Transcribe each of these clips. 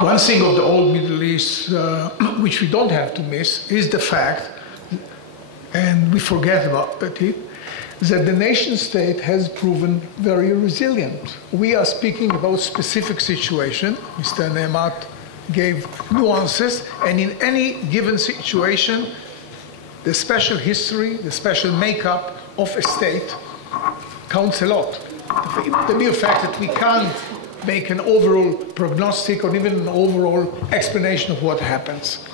One thing of the old Middle East, which we don't have to miss, is the fact, and we forget about it, that the nation state has proven very resilient. We are speaking about specific situation. Mr. Nemat gave nuances, and in any given situation, the special history, the special makeup of a state counts a lot. The mere fact that we can't make an overall prognostic or even an overall explanation of what happens.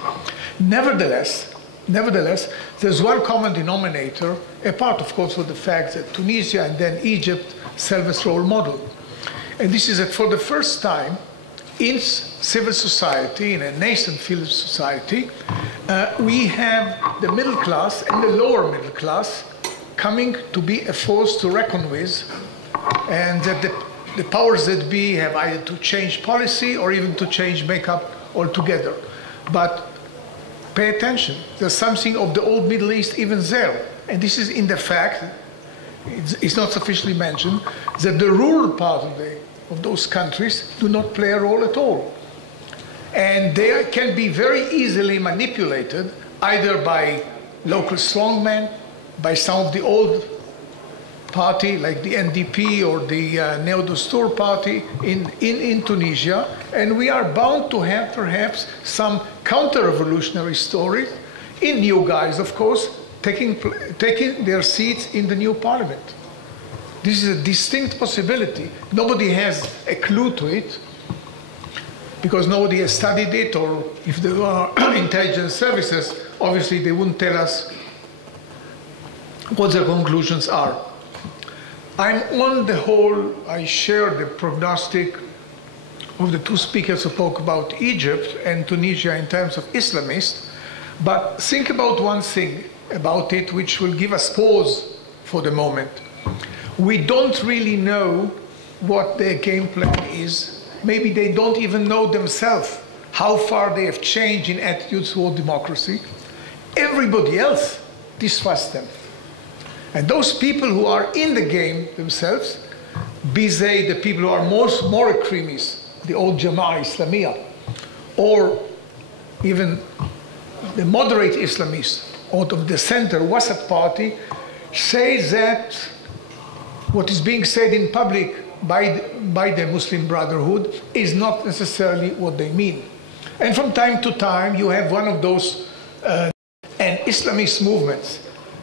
Nevertheless, there's one common denominator, apart, of course, of the fact that Tunisia and then Egypt serve as role model. And this is that for the first time in civil society, in a nascent field of society, we have the middle class and the lower middle class coming to be a force to reckon with, and that the powers that be have either to change policy or even to change makeup altogether. But pay attention, there's something of the old Middle East even there. And this is in the fact, it's not sufficiently mentioned, that the rural part of those countries do not play a role at all. And they can be very easily manipulated either by local strongmen, by some of the old party like the NDP or the Neo-Dastur party in Tunisia, and we are bound to have perhaps some counter-revolutionary stories in new guys, of course, taking their seats in the new parliament. This is a distinct possibility. Nobody has a clue to it because nobody has studied it, or if there are intelligence services, obviously they wouldn't tell us what their conclusions are. I'm on the whole, I share the prognostic of the two speakers who spoke about Egypt and Tunisia in terms of Islamists, but think about one thing about it which will give us pause for the moment. We don't really know what their game plan is. Maybe they don't even know themselves how far they have changed in attitudes toward democracy. Everybody else distrusts them. And those people who are in the game themselves, be they the people who are more extremists, the old Jama'ah Islamiyah, or even the moderate Islamists out of the center Wasat party, say that what is being said in public by the Muslim Brotherhood is not necessarily what they mean. And from time to time, you have one of those and Islamist movements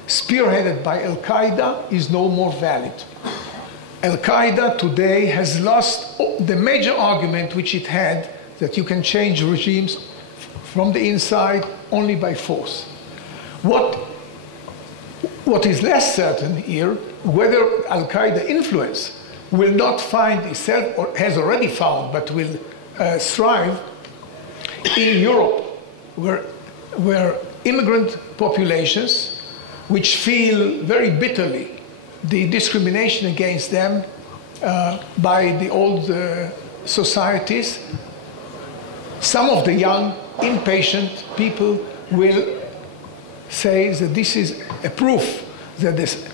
spearheaded by Al-Qaeda is no more valid. Al-Qaeda today has lost the major argument which it had, that you can change regimes from the inside only by force. What is less certain here, whether Al-Qaeda influence will not find itself, or has already found, but will thrive in Europe, where immigrant populations, which feel very bitterly the discrimination against them by the old societies. Some of the young, impatient people will say that this is a proof that this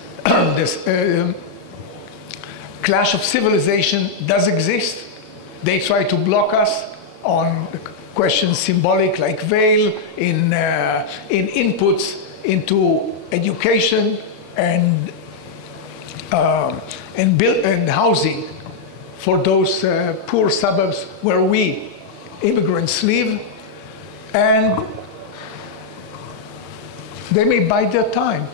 clash of civilization does exist. They try to block us on questions symbolic like veil, in inputs into education and housing for those poor suburbs where we immigrants live, and they may bide their time.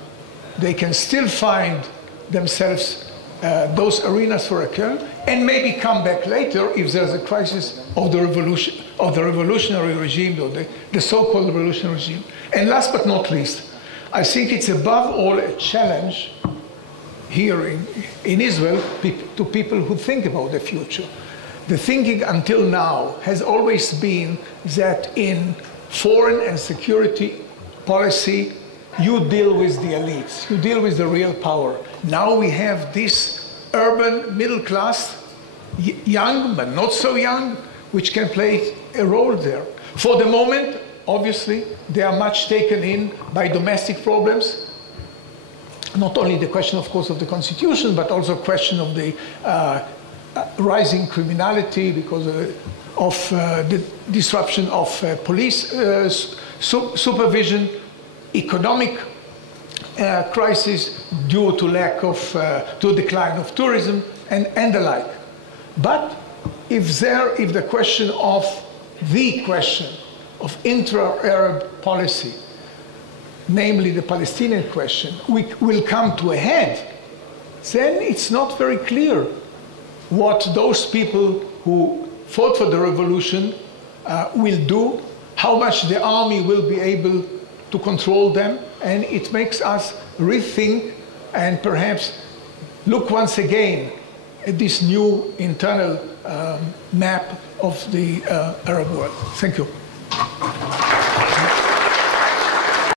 They can still find themselves those arenas for a curve, and maybe come back later if there's a crisis of the revolution, of the revolutionary regime, or the so-called revolutionary regime. And last but not least, I think it's above all a challenge here in Israel to people who think about the future. The thinking until now has always been that in foreign and security policy, you deal with the elites, you deal with the real power. Now we have this urban middle class, young but not so young, which can play a role there. For the moment, obviously, they are much taken in by domestic problems. Not only the question, of course, of the constitution, but also a question of the rising criminality because of the disruption of police supervision, economic crisis due to lack of, to decline of tourism, and the like. But if the question of intra-Arab policy, namely the Palestinian question, will come to a head, then it's not very clear what those people who fought for the revolution will do, how much the army will be able to control them, and it makes us rethink and perhaps look once again at this new internal map of the Arab world. Thank you.